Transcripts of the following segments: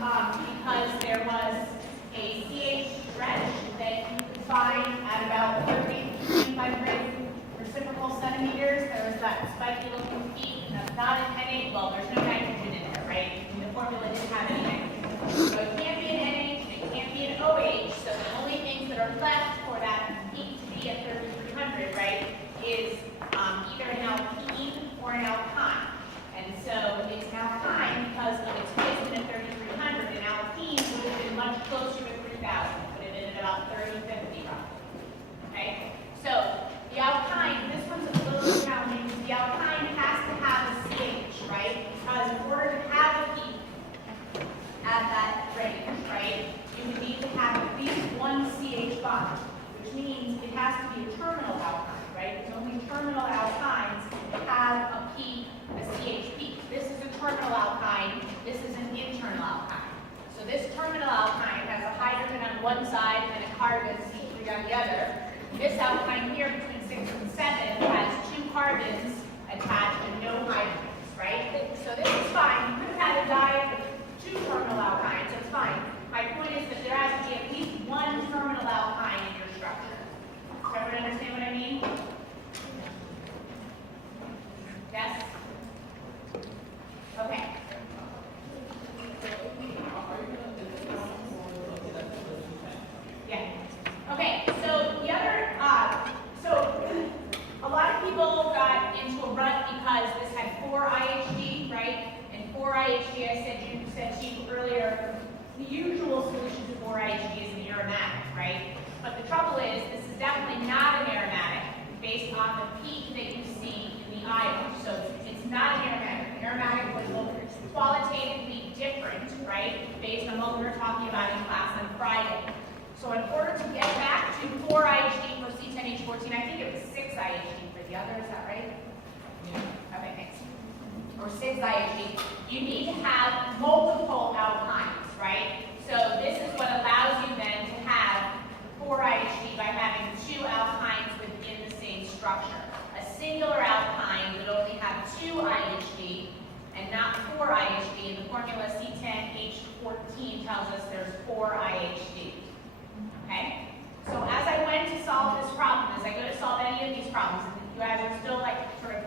because there was a CH stretch that you could find at about 30-25 reciprocal centimeters. There was that spiky looking peak, and that's not an NH. Well, there's no nitrogen in there, right? And the formula didn't have any nitrogen. So it can't be an NH, and it can't be an OH. So the only things that are left for that peak to be at 3300, right, is either an alkene or an alkyne. And so it's an alkyne because of its placement at 3300. An alkene would have been much closer to 3000. Would have been at about 3050 roughly. Okay? So the alkyne, this one's a little challenging because the alkyne has to have a CH, right? Because in order to have a peak at that range, right, you would need to have at least one CH bond, which means it has to be a terminal alkyne, right? Because only terminal alkynes have a peak, a CH peak. This is a terminal alkyne, this is an internal alkyne. So this terminal alkyne has a hydrogen on one side and a carbon, C3 on the other. This alkyne here between 6 and 7 has 2 carbons attached and no hydrogens, right? So this is fine. You could have had a diet of 2 terminal alkynes, it's fine. My point is that there has to be at least one terminal alkyne in your structure. Does everyone understand what I mean? Yes? Okay. Yeah. Okay, so the other, a lot of people got into a rut because this had 4 IHD, right? And 4 IHD, I said to you earlier, the usual solution to 4 IHD is an aromatic, right? But the trouble is, this is definitely not an aromatic based on the peak that you see in the ion. So it's not an aromatic. An aromatic was qualitatively different, right? Based on what we were talking about in class on Friday. So in order to get back to 4 IHD for C10H14, I think it was 6 IHD for the other, is that right? Yeah. Okay, thanks. Or 6 IHD, you need to have multiple alkynes, right? So this is what allows you then to have 4 IHD by having 2 alkynes within the same structure. A singular alkyne would only have 2 IHD and not 4 IHD, and the formula C10H14 tells us there's 4 IHD. Okay? So as I went to solve this problem, as I go to solve any of these problems, and you guys are still like sort of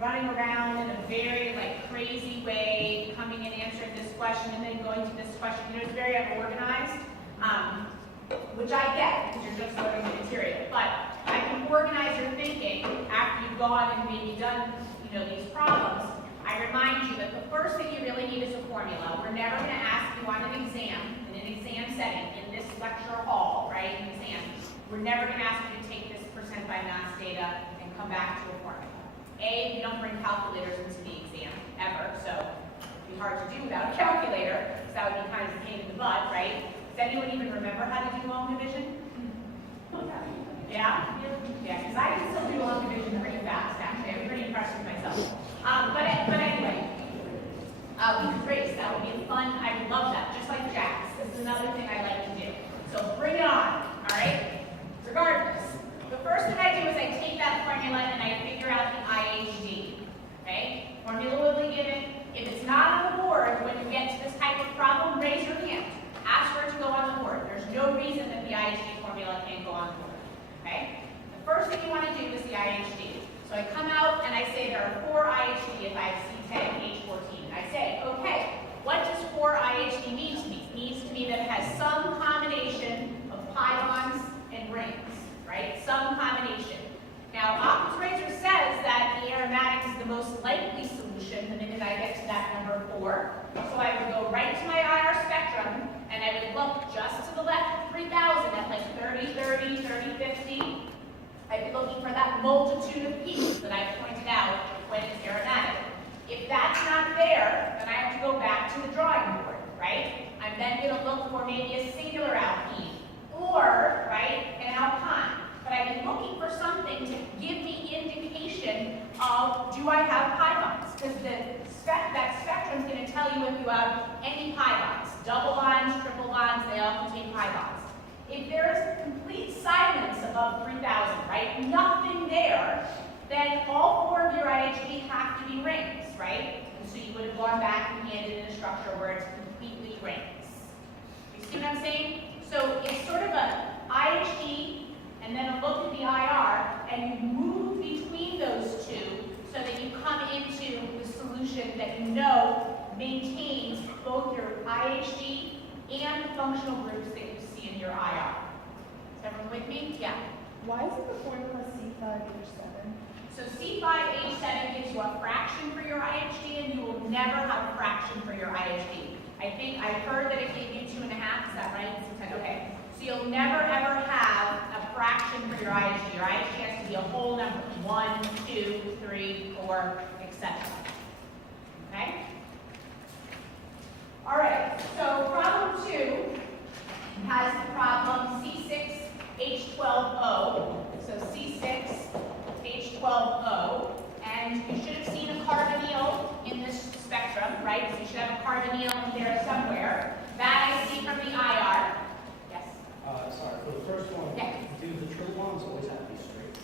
running around in a very like crazy way, coming and answering this question and then going to this question, you know, it's very unorganized, which I get because you're just learning the material. But I can organize your thinking after you've gone and maybe done, you know, these problems. I remind you that the first thing you really need is a formula. We're never going to ask you on an exam, in an exam setting, in this lecture hall, right, an exam, we're never going to ask you to take this percent by mass data and come back to a formula. A, we don't bring calculators into the exam, ever, so it'd be hard to do without a calculator, because that would be kind of a pain in the butt, right? Does anyone even remember how to do long division? Yeah? Yeah, because I can still do long division pretty fast, actually. I'm pretty impressed with myself. But anyway, we could race. That would be fun. I would love that, just like jacks. This is another thing I like to do. So bring it on, all right? Regardless, the first thing I do is I take that formula and I figure out the IHD, okay? Formula will be given. If it's not on the board when you get to this type of problem, raise your hand. Ask for it to go on the board. There's no reason that the IHD formula can't go on the board, okay? The first thing you want to do is the IHD. So I come out and I say there are 4 IHD if I have C10H14. I say, okay, what does 4 IHD mean to me? It means to me that it has some combination of pi bonds and rings, right? Some combination. Now, Occam's razor says that the aromatic is the most likely solution the minute I get to that number 4. So I would go right to my IR spectrum and I would look just to the left of 3000 at like 30, 30, 30, 50. I'd be looking for that multitude of peaks that I pointed out when it's aromatic. If that's not there, then I have to go back to the drawing board, right? I'm then going to look for maybe a singular alkene or, right, an alkyne. But I've been looking for something to give me indication of, do I have pi bonds? Because that spectrum is going to tell you if you have any pi bonds. Double bonds, triple bonds, they all contain pi bonds. If there is complete silence above 3000, right, nothing there, then all 4 of your IHD have to be rings, right? And so you would have gone back and handed in a structure where it's completely rings. maintains both your IHG and functional groups that you see in your IR. Is everyone with me? Yeah. Why is it the formula C5H7? So C5H7 gives you a fraction for your IHG, and you will never have a fraction for your IHG. I heard that it gave you 2.5. Is that right? Okay. So you'll never ever have a fraction for your IHG. Your IHG has to be a whole number: 1, 2, 3, 4, etc. Okay. All right. So problem 2 has the problem C6H12O. So C6H12O, and you should have seen a carbonyl in this spectrum, right? So you should have a carbonyl in there somewhere. That I see from the IR. Yes? Sorry, for the first one, Yeah. do the triple bonds always have to be straight?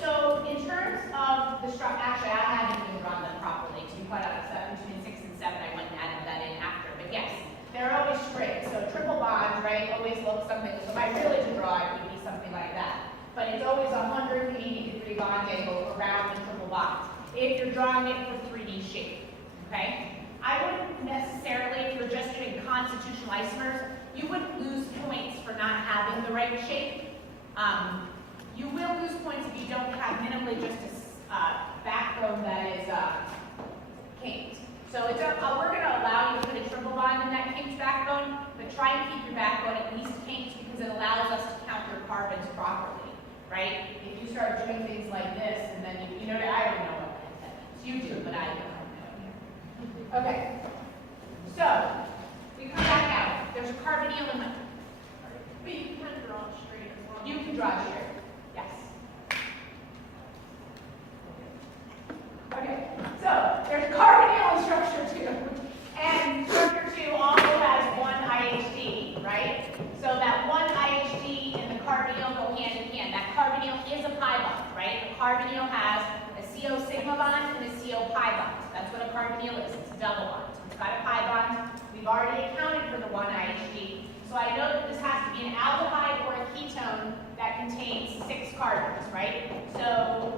So in terms of the structure, actually I haven't even drawn them properly. To be quite honest, between 6 and 7 I went and added that in after. But yes, they're always straight. So triple bonds, right, always look something, so if I really to draw it would be something like that. But it's always a 180-degree bond angle around the triple bond, if you're drawing it for 3D shape, okay? I wouldn't necessarily, if you're just doing constitutional isomers, you wouldn't lose points for not having the right shape. You will lose points if you don't have minimally just a backbone that is kinked. So it's we're going to allow you to put a triple bond in that kinked backbone, but try and keep your backbone at least kinked because it allows us to count your carbons properly, right? If you start doing things like this and then you know, I don't know what that is. You do, but I don't know. Okay. So we come back out. There's a carbonyl in the. But you can draw straight as well. You can draw straight. Yes. Okay, so there's carbonyl in structure 2, and structure 2 also has one IHD, right? So that one IHD and the carbonyl go hand in hand. That carbonyl is a pi bond, right? A carbonyl has a CO sigma bond and a CO pi bond. That's what a carbonyl is. It's a double bond. It's got a pi bond. We've already accounted for the one IHD. So I know that this has to be an aldehyde or a ketone that contains 6 carbons, right? So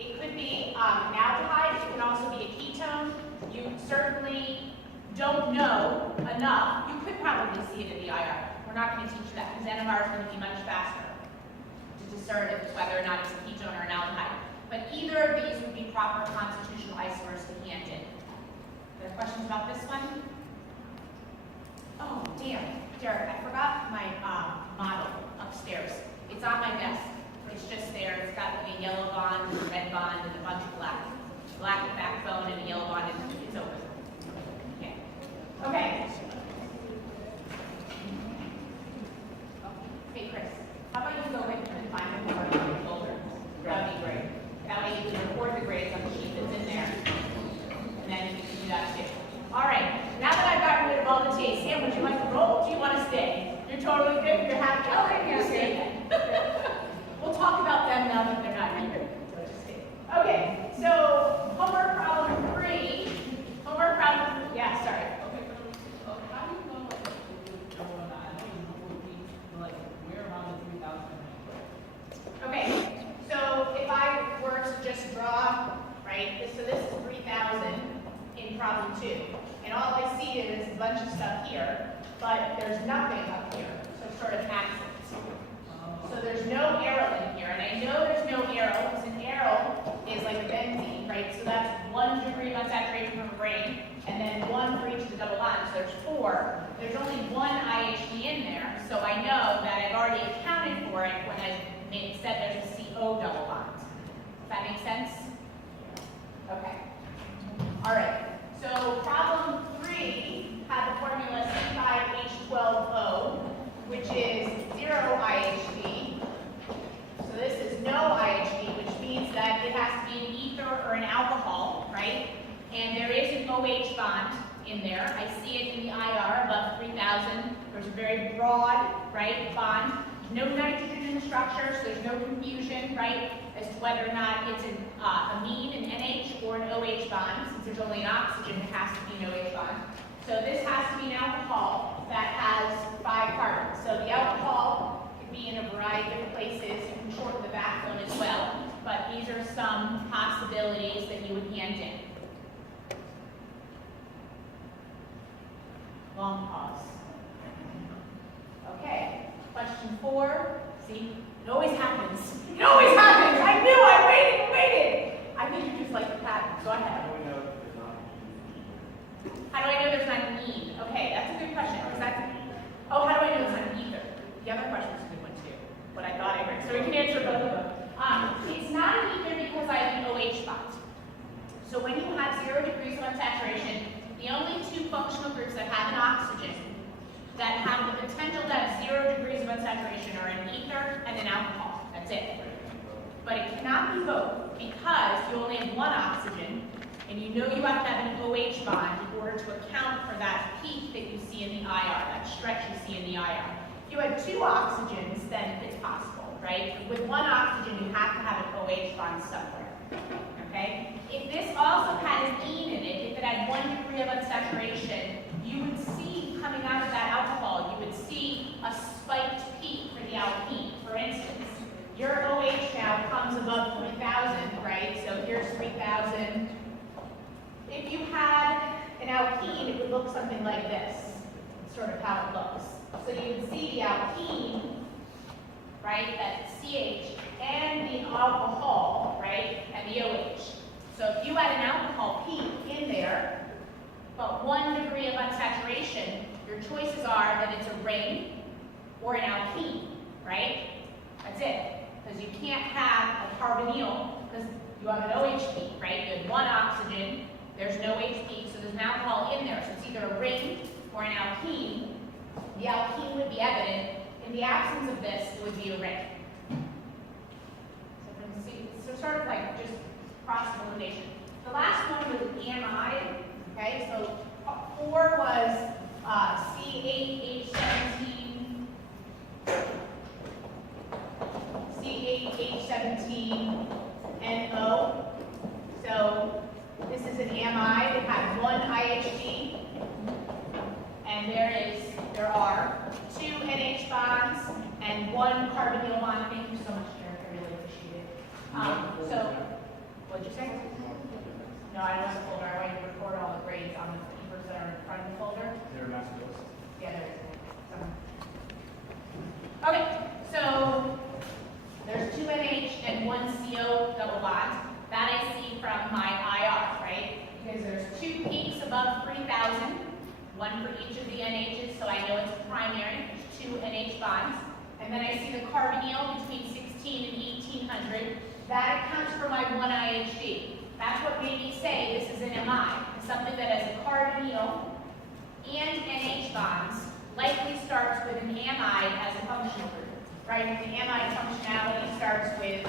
it could be an aldehyde, it can also be a ketone. You certainly don't know enough. You could probably see it in the IR. We're not going to teach that because NMR is going to be much faster to discern whether or not it's a ketone or an aldehyde. But either of these would be proper constitutional isomers to hand in. Are there questions about this one? Oh, damn. Derek, I forgot my model upstairs. It's on my desk. It's just there. It's got like a yellow bond, a red bond, and a bunch of black. Black backbone and a yellow bond, and it's open. Okay. Okay. Hey, Chris, how about you go in and find the part of your folder? That would be great. That way you can record the grades on the sheet that's in there. And then you can do that too. All right. Now that I've gotten rid of all the taste, Sam, would you like to roll? Do you want to stay? You're totally good. You're happy. Okay, you stay then. We'll talk about them now that they're not here. Okay, so homework problem 3. Homework problem, yeah, sorry. Okay, so how do you know like I know you know like where around the 3,000? Okay, so if I were to just draw, right, so this is 3,000 in problem 2. And all I see is a bunch of stuff here, but there's nothing up here, so sort of absent. So there's no arrow in here, and I know there's no arrow because an arrow is like a benzene, right? So that's 1 degree of unsaturation from a ring, and then 1 for each of the double bonds. So there's 4. There's only 1 IHD in there, so I know that I've already accounted for it when I said there's a CO double bond. Does that make sense? Okay. All right. So problem 3 had the formula C5H12O, which is 0 IHD. So this is no IHD, which means that it has to be an ether or an alcohol, right? And there is an OH bond in there. I see it in the IR above 3,000. There's a very broad, right, bond. No nitrogen in the structure, so there's no confusion, right, as to whether or not it's an amine, an NH, or an OH bond. Since there's only an oxygen, it has to be an OH bond. So this has to be an alcohol that has 5 carbons. So the alcohol could be in a variety of different places. You can shorten the backbone as well. But these are some possibilities that you would hand in. Long pause. Okay, question 4. See, it always happens. It always happens. I knew. I waited and waited. I think you just like the pattern. Go ahead. How do I know there's not an need? Okay, that's a good question. Oh, how do I know it's not an ether? The other question is a good one too. What I thought I heard. So we can answer both of them. It's not an ether because I have an OH bond. So when you have 0 degrees of unsaturation, the only 2 functional groups that have an oxygen that have the potential to have 0 degrees of unsaturation are an ether and an alcohol. That's it. But it cannot be both because you only have 1 oxygen, and you know you have to have an OH bond in order to account for that peak that you see in the IR, that stretch you see in the IR. If you had 2 oxygens, then it's possible, right? With 1 oxygen, you have to have an OH bond somewhere, okay? If this also had an ene in it, if it had 1 degree of unsaturation, you would see coming out of that alcohol, you would see a spiked peak for the alkene. For instance, your OH now comes above 3,000, right? So here's 3,000. If you had an alkene, it would look something like this. It's sort of how it looks. So you would see the alkene, right, that CH, and the alcohol, right, and the OH. So if you had an alcohol peak in there, but 1 degree of unsaturation, your choices are that it's a ring or an alkene, right? That's it. Because you can't have a carbonyl because you have an OH peak, right? You have 1 oxygen, there's no OH peak, so there's an alcohol in there. So it's either a ring or an alkene. The alkene would be evident. In the absence of this, it would be a ring. So sort of like just cross-elimination. The last one was amide. Okay, so 4 was C8H17, C8H17NO. So this is an amide that has 1 IHD, and there are 2 NH bonds and 1 carbonyl bond. Thank you so much, Derek. I really appreciate it. So, what'd you say? No, I don't have the folder. I want you to record all the grades on the papers that are in front of the folder. They're master list. Yeah, there is. Okay, so there's 2 NH and 1 CO double bond. That I see from my IR, right? Because there's 2 peaks above 3,000, 1 for each of the NHs, so I know it's primary. There's 2 NH bonds. And then I see the carbonyl between 16 and 1800. That accounts for my 1 IHD. That's what made me say this is an amide. Something that has a carbonyl and NH bonds likely starts with an amide as a functional group, right? The amide functionality starts with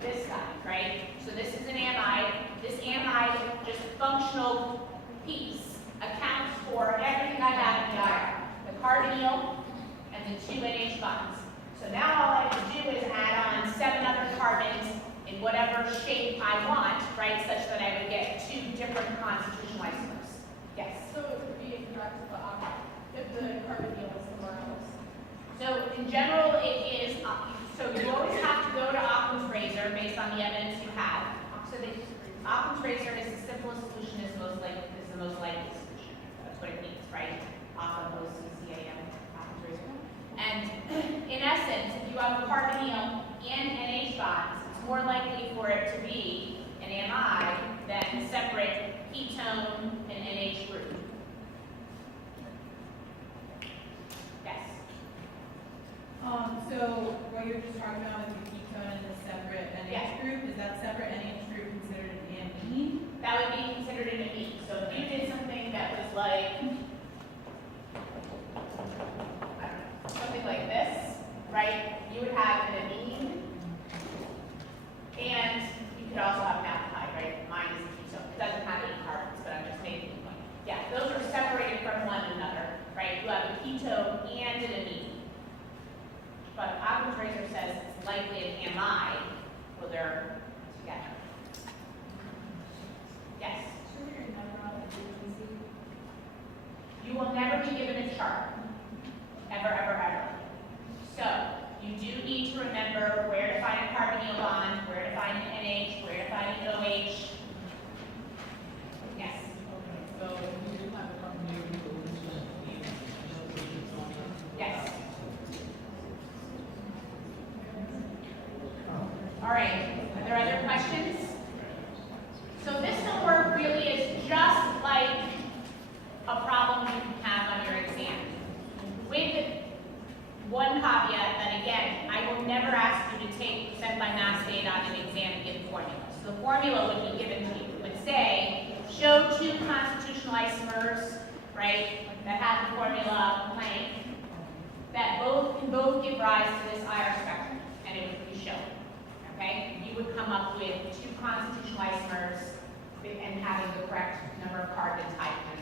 this guy, right? So this is an amide. This amide, just functional piece, accounts for everything I have in the IR. The carbonyl and the 2 NH bonds. So now all I have to do is add on 7 other carbons in whatever shape I want, right, such that I would get 2 different constitutional isomers. Yes? So it would be incorrect if the carbonyl was somewhere else. So in general, it is, so you always have to go to Occam's razor based on the evidence you have. So the Occam's razor is the simplest solution, is the most likely solution. That's what it means, right? Occam goes CCAM, Occam's razor. And in essence, if you have a carbonyl and NH bonds, it's more likely for it to be an amide than a separate ketone and NH group. Yes? So what you're just talking about with the ketone and the separate NH Yeah. group, is that separate NH group considered an amine? That would be considered an amine. So if you did something that was like, I don't know, something like this, right? You would have an amine, and you could also have an aldehyde, right? Mine is a ketone. It doesn't have any carbons, but I'm just making the point. Yeah, those are separated from one another, right? You have a ketone and an amine. But Occam's razor says it's likely an amide, well, they're together. Yes? You will never be given a chart. Ever, ever, ever. So, you do need to remember where to find a carbonyl bond, where to find an NH, where to find an OH. Yes? So isomers, right, that have the formula blank, that can both give rise to this IR spectrum, and it would be shown. Okay? You would come up with two constitutional isomers and having the correct number of carbons tied to